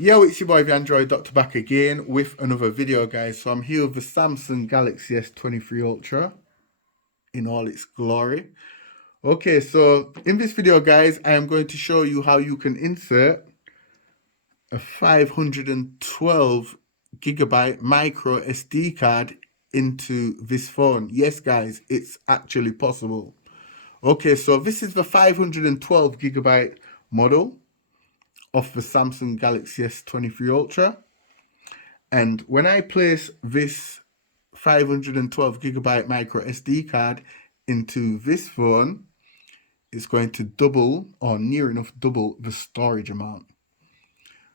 Yo, it's your boy the Android Doctor back again with another video, guys. So I'm here with the Samsung Galaxy S23 Ultra in all its glory. Okay, so in this video, guys, I am going to show you how you can insert a 512 gigabyte micro SD card into this phone. Yes, guys, it's actually possible. Okay, so this is the 512 gigabyte model of the Samsung Galaxy S23 Ultra. And when I place this 512 gigabyte micro SD card into this phone, it's going to double or near enough double the storage amount.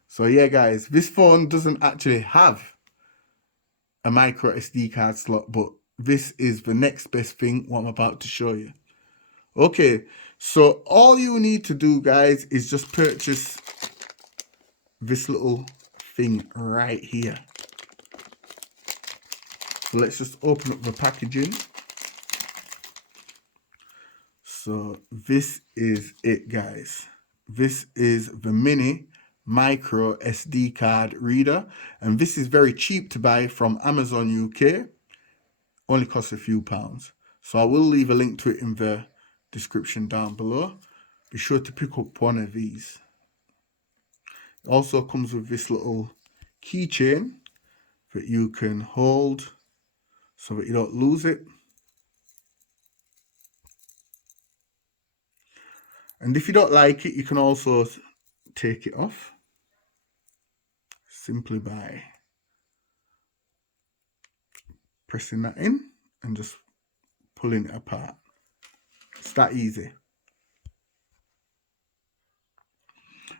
So yeah, guys, this phone doesn't actually have a micro SD card slot, but this is the next best thing what I'm about to show you. Okay, so all you need to do, guys, is just purchase this little thing right here. So let's just open up the packaging. So this is it, guys. This is the mini micro SD card reader, and this is very cheap to buy from Amazon UK. Only costs a few pounds. So I will leave a link to it in the description down below. Be sure to pick up one of these. It also comes with this little keychain that you can hold so that you don't lose it. And if you don't like it, you can also take it off simply by pressing that in and just pulling it apart. It's that easy.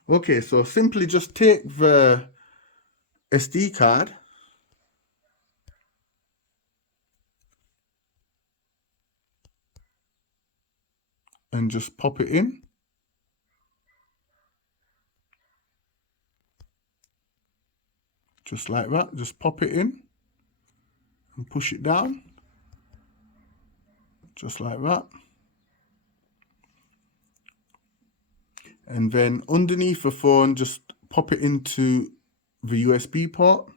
Okay, so simply just take the SD card and just pop it in. Just like that, just pop it in and push it down, just like that. And then underneath the phone, just pop it into the USB port.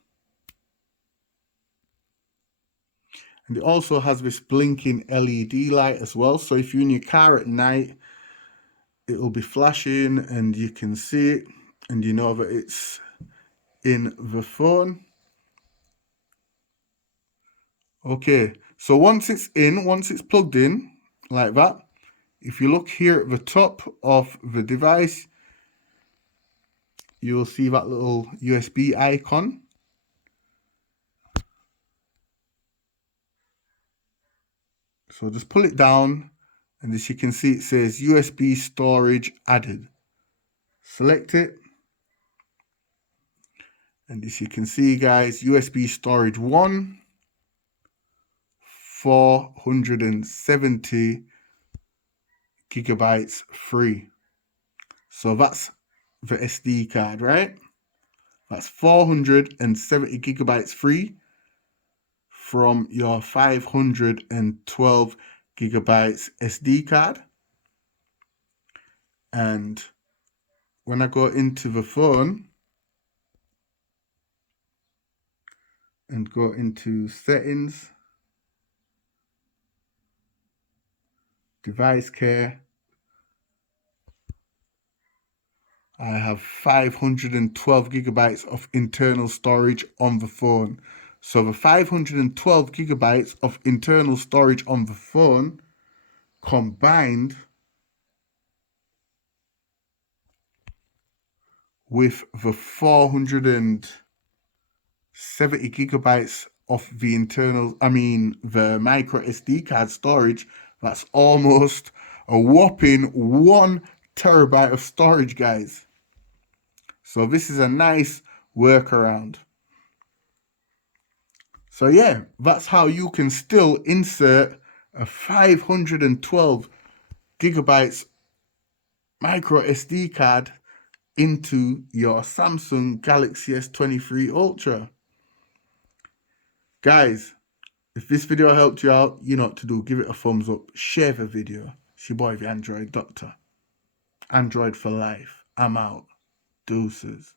And it also has this blinking LED light as well. So if you're in your car at night, it'll be flashing and you can see it and you know that it's in the phone. Okay, so once it's plugged in like that, if you look here at the top of the device, you'll see that little USB icon. So just pull it down, and as you can see, it says USB storage added. Select it. And as you can see, guys, USB storage 1, 470 gigabytes free. So that's the SD card, right? That's 470 gigabytes free from your 512 gigabytes SD card. And when I go into the phone and go into settings, device care, I have 512 gigabytes of internal storage on the phone. So the 512 gigabytes of internal storage on the phone combined with the 470 gigabytes of the the micro SD card storage, that's almost a whopping 1 terabyte of storage, guys. So this is a nice workaround. So yeah, that's how you can still insert a 512 gigabytes micro SD card into your Samsung Galaxy S23 Ultra. Guys, if this video helped you out, you know what to do. Give it a thumbs up, share the video. It's your boy, the Android Doctor. Android for life. I'm out. Deuces.